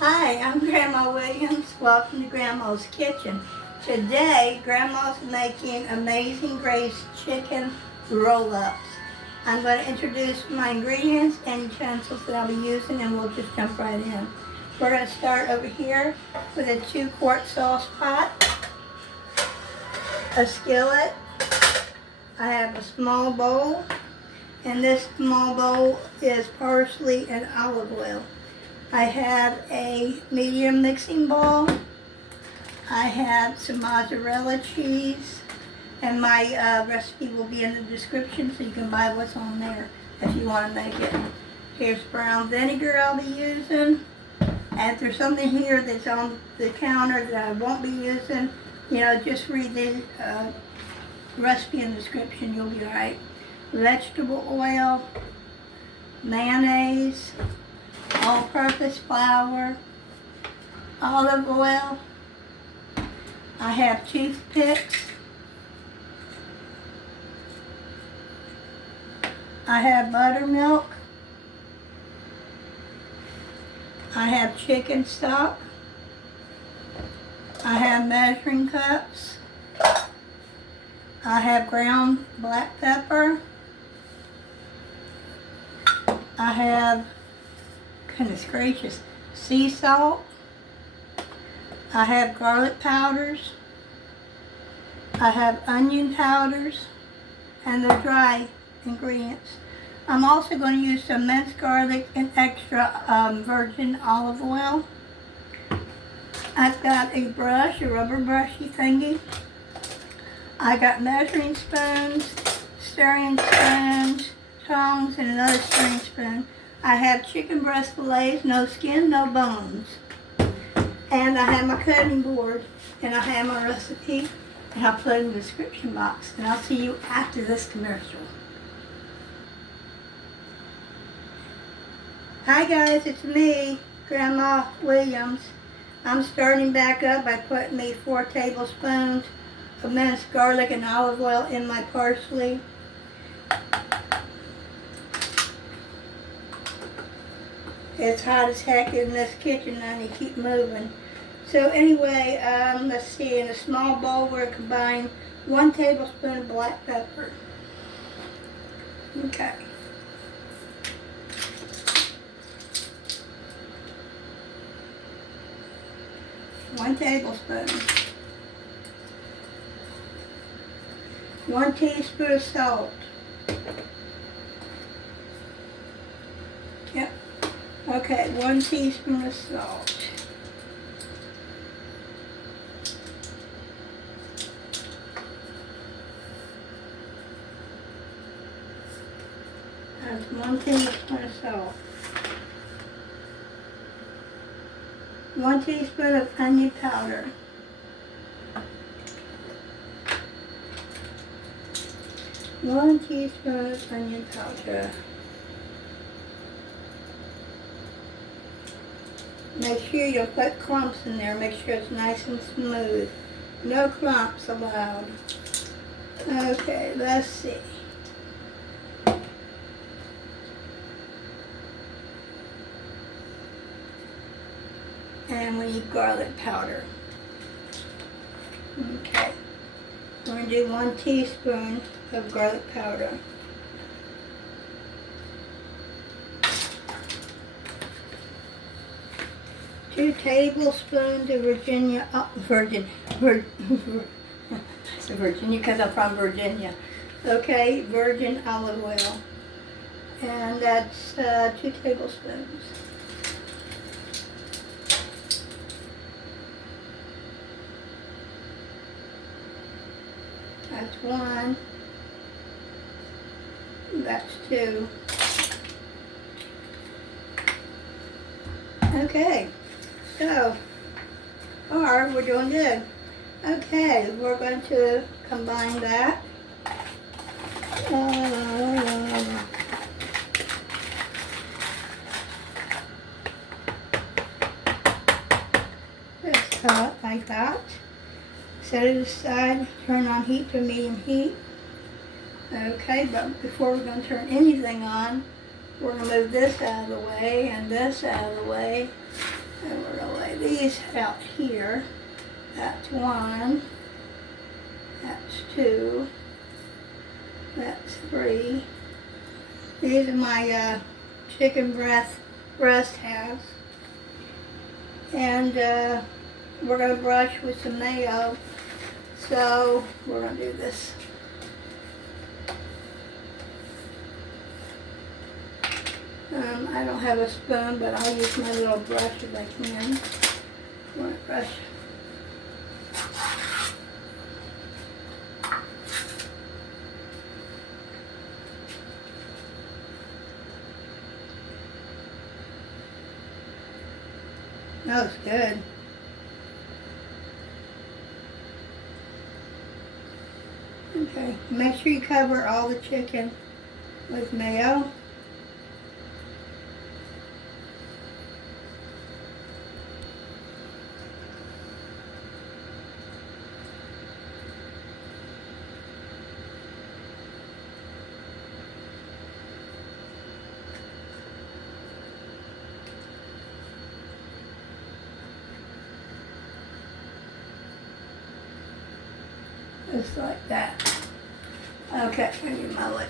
Hi, I'm Grandma Williams. Welcome to Grandma's Kitchen. Today, Grandma's making Amazing Grace chicken roll-ups. I'm going to introduce my ingredients and utensils that I'll be using, and we'll just jump right in. We're going to start over here with a 2-quart sauce pot, a skillet. I have a small bowl, and this small bowl is parsley and olive oil. I have a medium mixing bowl. I have some mozzarella cheese, and my recipe will be in the description so you can buy what's on there if you want to make it. Here's brown vinegar I'll be using. And if there's something here that's on the counter that I won't be using, just read the recipe in the description, you'll be all right. Vegetable oil, mayonnaise, all-purpose flour, olive oil. I have toothpicks. I have buttermilk. I have chicken stock. I have measuring cups. I have ground black pepper. I have, goodness gracious, sea salt. I have garlic powders. I have onion powders and the dry ingredients. I'm also going to use some minced garlic and extra virgin olive oil. I've got a brush, a rubber brushy thingy. I got measuring spoons, stirring spoons, tongs, and another stirring spoon. I have chicken breast fillets, no skin, no bones. And I have my cutting board, and I have my recipe, and I'll put it in the description box. And I'll see you after this commercial. Hi guys, it's me, Grandma Williams. I'm starting back up by putting me 4 tablespoons of minced garlic and olive oil in my parsley. It's hot as heck in this kitchen and you keep moving. So anyway, let's see, in a small bowl we're combining 1 tablespoon of black pepper. Okay. One tablespoon. 1 teaspoon of salt. Yep. Okay, 1 teaspoon of salt. That's 1 teaspoon of salt. 1 teaspoon of onion powder. 1 teaspoon of onion powder. Make sure you don't put clumps in there. Make sure it's nice and smooth. No clumps allowed. Okay, let's see. And we need garlic powder. Okay. We're going to do 1 teaspoon of garlic powder. Two tablespoons of Virginia because I'm from Virginia. Okay, virgin olive oil. And that's 2 tablespoons. That's 1. That's 2. Okay, so far we're doing good. Okay, we're going to combine that. Just hot like that. Set it aside, turn on heat to medium heat. Okay, but before we're going to turn anything on, we're going to move this out of the way and this out of the way. And we're going to lay these out here. That's 1. That's 2. That's 3. These are my chicken breast halves. And we're going to brush with some mayo. So we're going to do this. I don't have a spoon, but I'll use my little brush if I can. I'm going to brush. That was good. Okay, make sure you cover all the chicken with mayo. Just like that. Okay, I need my lid.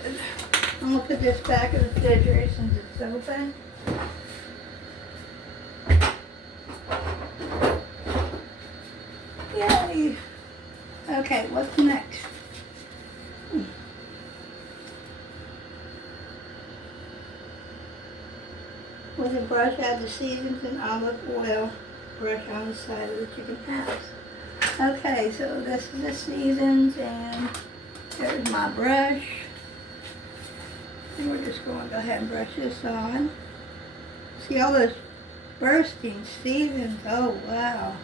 I'm going to put this back in the refrigerator since it's open. Yay! Okay, what's next? With a brush, add the seasonings and olive oil. Brush on the side of the chicken halves. Okay, so this is the seasons, and there's my brush. And we're just going to go ahead and brush this on. See all those bursting seasons? Oh, wow.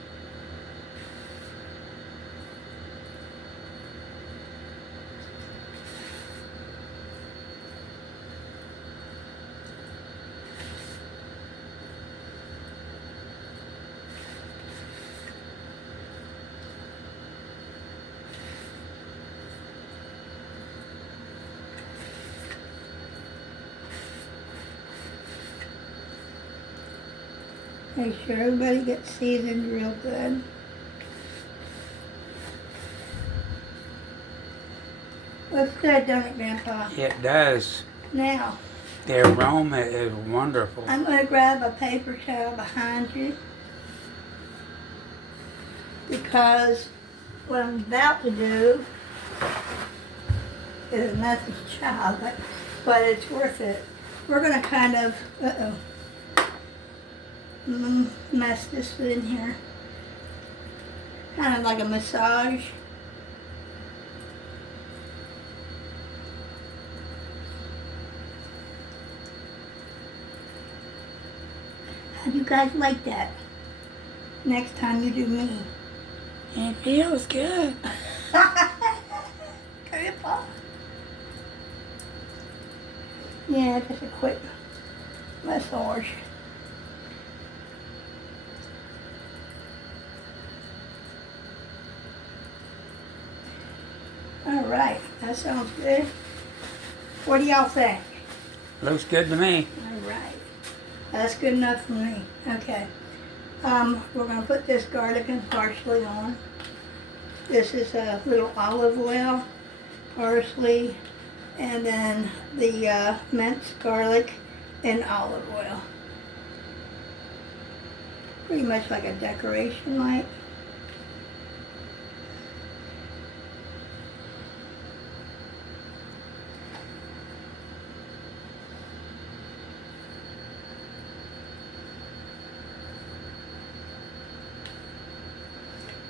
Make sure everybody gets seasoned real good. Looks good, don't it, Grandpa? It does. Now, The aroma is wonderful. I'm going to grab a paper towel behind you because what I'm about to do is nothing child, but it's worth it. We're going to kind of, mess this in here. Kind of like a massage. How do you guys like that? Next time you do me. It feels good. Grandpa. Yeah, just a quick massage. All right, that sounds good. What do y'all think? Looks good to me. All right, that's good enough for me. Okay, we're gonna put this garlic and parsley on. This is a little olive oil, parsley, and then the minced garlic and olive oil. Pretty much like a decoration light.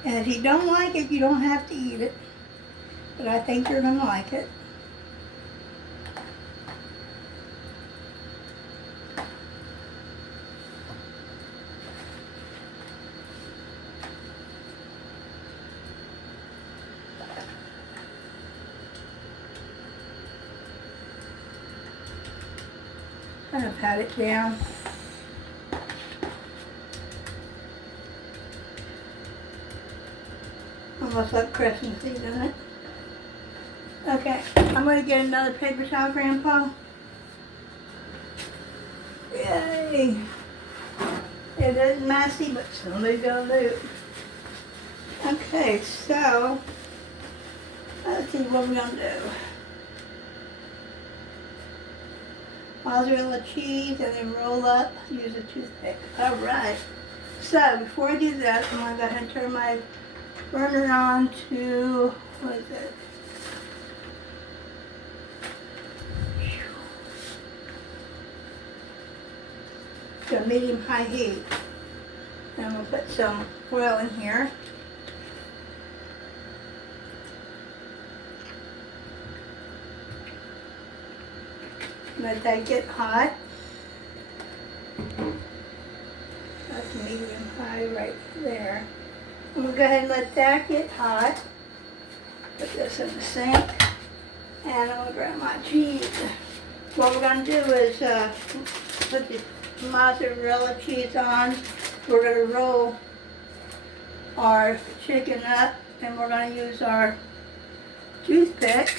And if you don't like it, you don't have to eat it. But I think you're going to like it. Kind of pat it down. Almost like Christmas Eve, isn't it? Okay, I'm going to get another paper towel, Grandpa. Yay! It is messy, but somebody's gonna do it. Okay, so let's see what we're gonna do. Mozzarella cheese and then roll up, use a toothpick. All right. So before I do that, I'm gonna go ahead and turn my burner on to, what is it? To medium-high heat. And we'll put some oil in here. Let that get hot. That's medium-high right there. I'm going to go ahead and let that get hot. Put this in the sink. And I'm going to grab my cheese. What we're going to do is put the mozzarella cheese on. We're going to roll our chicken up, and we're going to use our toothpick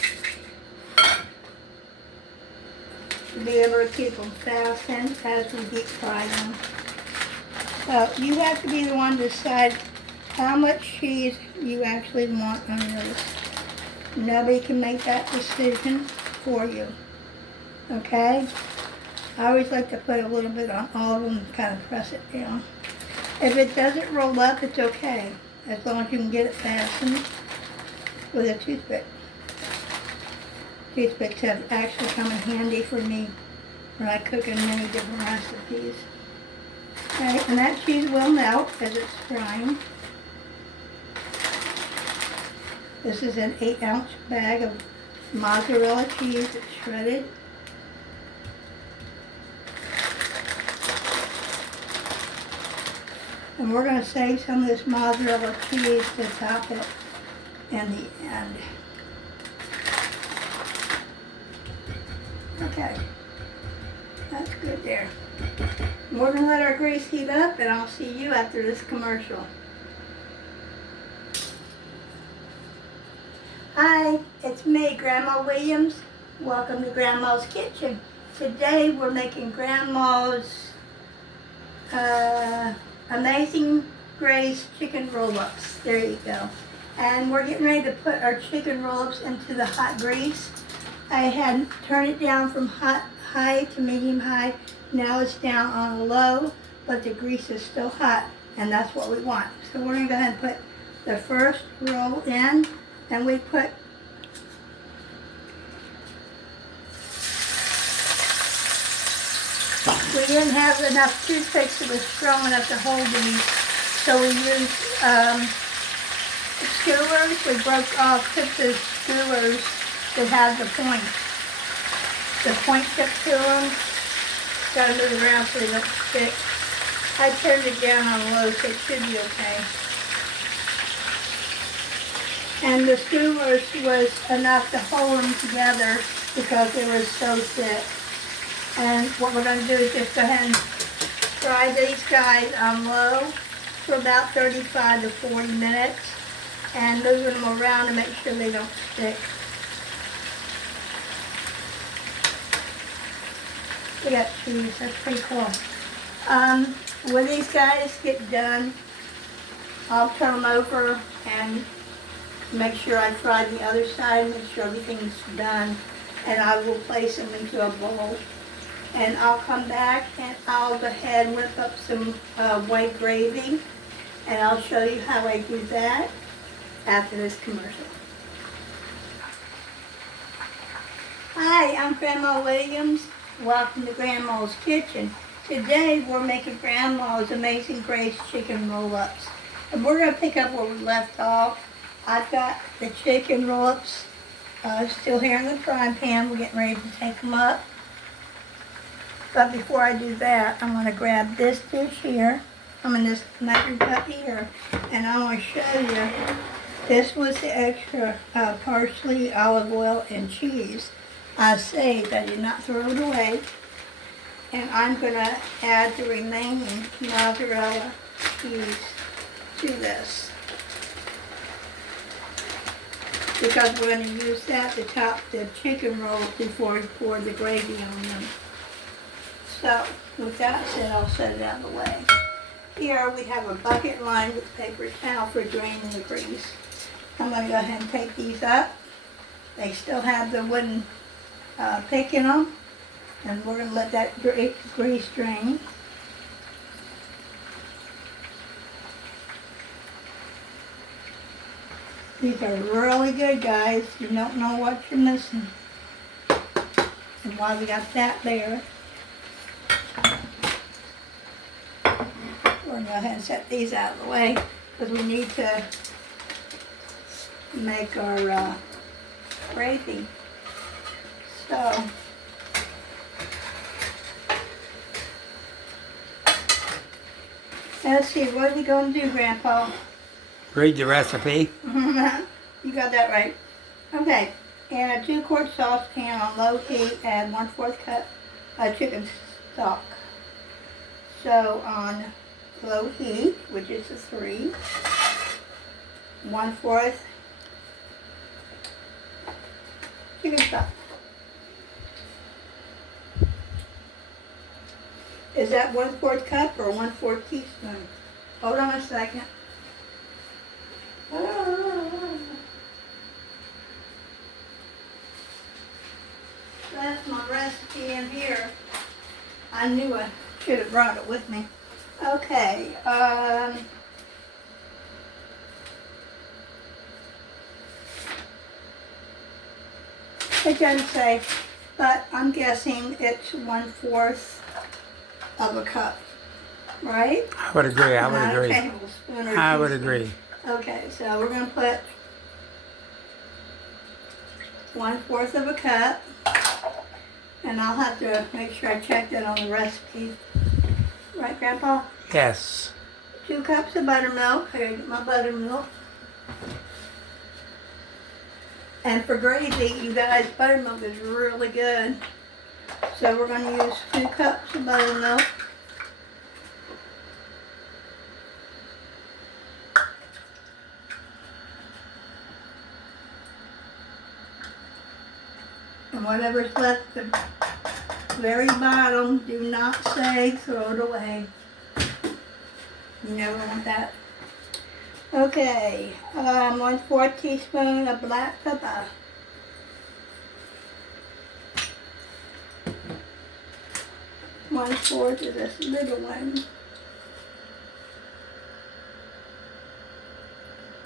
to be able to keep them fastened as we deep fry them. So you have to be the one to decide how much cheese you actually want on yours. Nobody can make that decision for you. Okay? I always like to put a little bit on all of them and kind of press it down. If it doesn't roll up, it's okay, as long as you can get it fastened with a toothpick. Toothpicks have actually come in handy for me when I cook in many different recipes. Okay, and that cheese will melt as it's frying. This is an 8-ounce bag of mozzarella cheese that's shredded. And we're going to save some of this mozzarella cheese to top it in the end. Okay, that's good there. We're going to let our grease heat up, and I'll see you after this commercial. Hi, it's me, Grandma Williams. Welcome to Grandma's Kitchen. Today we're making Grandma's Amazing Grace chicken roll-ups. There you go. And we're getting ready to put our chicken roll-ups into the hot grease. I had turned it down from high to medium high. Now it's down on a low, but the grease is still hot, and that's what we want. So we're going to go ahead and put the first roll in, and we put we didn't have enough toothpicks that was strong enough to hold these, so we used skewers. We broke off tips of skewers that had the point tip to them. Got to move around so they don't stick. I turned it down on low, so it should be okay. And the skewers was enough to hold them together because they were so thick. And what we're going to do is just go ahead and fry these guys on low for about 35 to 40 minutes and moving them around to make sure they don't stick. We got cheese, that's pretty cool. When these guys get done, I'll turn them over and make sure I fry the other side, make sure everything's done, and I will place them into a bowl. And I'll come back and I'll go ahead and whip up some white gravy, and I'll show you how I do that after this commercial. Hi, I'm Grandma Williams. Welcome to Grandma's Kitchen. Today we're making Grandma's Amazing Grace chicken roll-ups. And we're going to pick up where we left off. I've got the chicken roll-ups still here in the frying pan. We're getting ready to take them up. But before I do that, I'm going to grab this dish here. I'm in this measuring cup here. And I want to show you, this was the extra parsley, olive oil, and cheese I saved. I did not throw it away. And I'm going to add the remaining mozzarella cheese to this, because we're going to use that to top the chicken rolls before we pour the gravy on them. So with that said, I'll set it out of the way. here we have a bucket lined with paper towel for draining the grease. I'm going to go ahead and take these up. They still have the wooden pick in them, and we're going to let that grease drain. These are really good, guys. You don't know what you're missing. And why we got that there. We're going to go ahead and set these out of the way because we need to make our gravy. So, let's see, what are we going to do, Grandpa? Read the recipe. You got that right. Okay, in a 2-quart saucepan on low heat, add 1/4 cup of chicken stock. So on low heat, which is a 3, 1/4 chicken stock. Is that 1/4 cup or 1/4 teaspoon? Hold on a second. That's my recipe in here. I knew I should have brought it with me. Okay, it doesn't say, but I'm guessing it's 1/4 of a cup, right? I would agree. I would Not a agree. tablespoon or I would teaspoon. agree. Okay, so we're going to put 1/4 of a cup, and I'll have to make sure I check that on the recipe. Right, Grandpa? Yes. 2 cups of buttermilk. I gotta get my buttermilk. And for gravy, you guys, buttermilk is really good. So we're going to use 2 cups of buttermilk. And whatever's left at the very bottom, do not say throw it away. You never want that. Okay, 1/4 teaspoon of black pepper. 1/4 of this little one.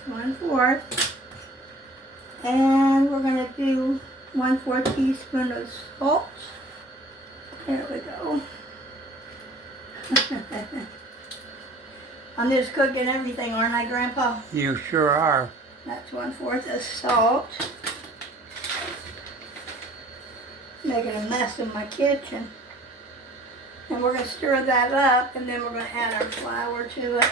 1/4. And we're going to do 1/4 teaspoon of salt. There we go. I'm just cooking everything, aren't I, Grandpa? You sure are. That's 1/4 of salt. Making a mess in my kitchen. And we're going to stir that up, and then we're going to add our flour to it.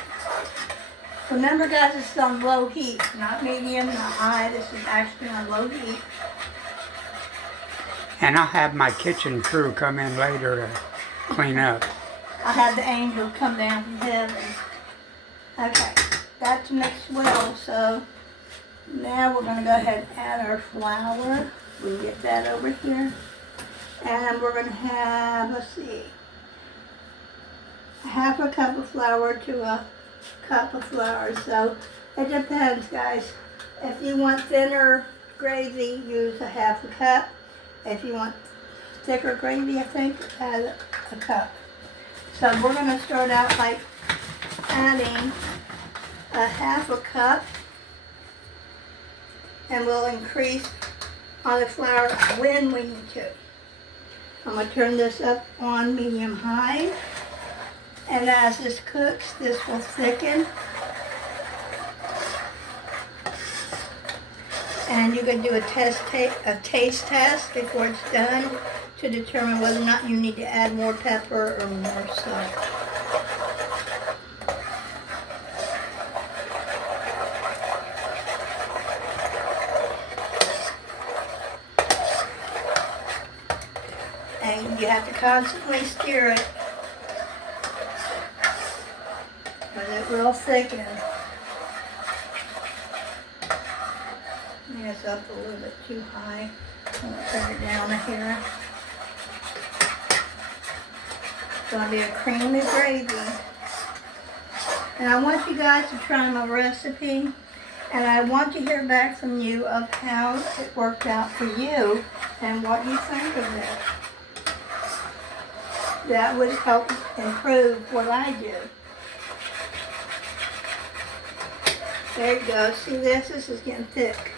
Remember, guys, this is on low heat, not medium, not high. This is actually on low heat. And I'll have my kitchen crew come in later to clean up. I had the angel come down from heaven. Okay, that's mixed well, so now we're going to go ahead and add our flour. We can get that over here. And we're going to have, let's see, 1/2 cup of flour to a cup of flour. So it depends, guys. If you want thinner gravy, use 1/2 cup. If you want thicker gravy, I think, add a cup. So we're going to start out by adding 1/2 cup, and we'll increase on the flour when we need to. I'm going to turn this up on medium-high, and as this cooks, this will thicken. And you can do a taste test before it's done to determine whether or not you need to add more pepper or more salt. And you have to constantly stir it because it will thicken. It's up a little bit too high. I'm going to turn it down here. It's going to be a creamy gravy. And I want you guys to try my recipe. And I want to hear back from you of how it worked out for you and what you think of it. That would help improve what I do. There you go. See this? This is getting thick.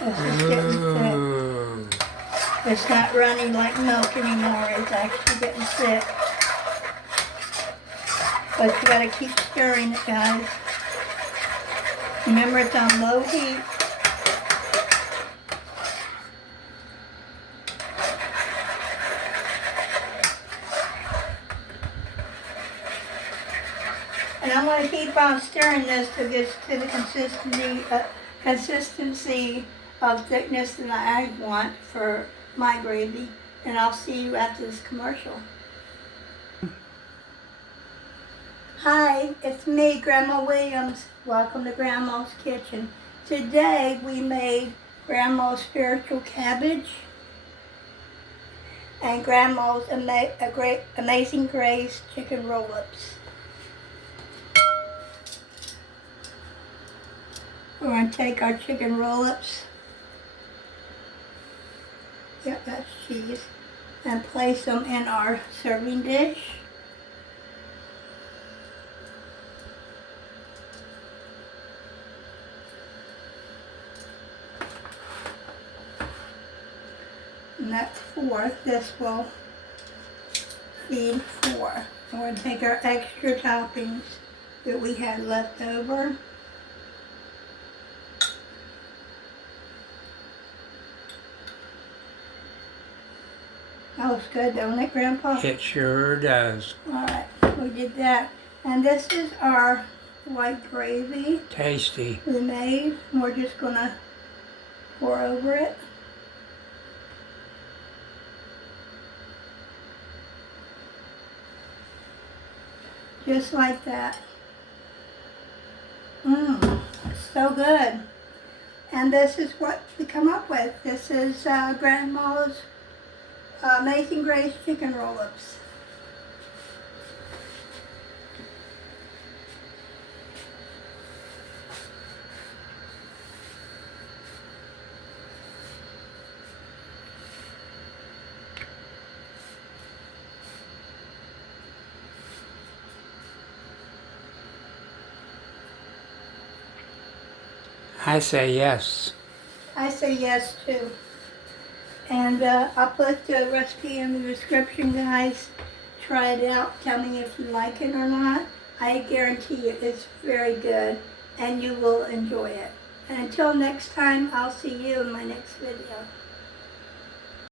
This is getting thick. It's not running like milk anymore. It's actually getting thick. But you gotta keep stirring it, guys. Remember, it's on low heat. And I'm going to keep on stirring this till it gets to the consistency of thickness that I want for my gravy. And I'll see you after this commercial. Hi, it's me, Grandma Williams. Welcome to Grandma's Kitchen. Today we made Grandma's spiritual cabbage and Grandma's Amazing Grace chicken roll-ups. We're going to take our chicken roll-ups, yep, that's cheese, and place them in our serving dish. And that's 4. This will feed 4. And we're going to take our extra toppings that we had left over. That looks good, don't it, Grandpa? It sure does. Alright, we did that. And this is our white gravy. Tasty. We made. And we're just going to pour over it. Just like that. So good. And this is what we come up with. This is Grandma's Amazing Grace chicken roll-ups. I say yes. I say yes too. And I'll put the recipe in the description, guys. Try it out. Tell me if you like it or not. I guarantee you it's very good and you will enjoy it. And until next time, I'll see you in my next video.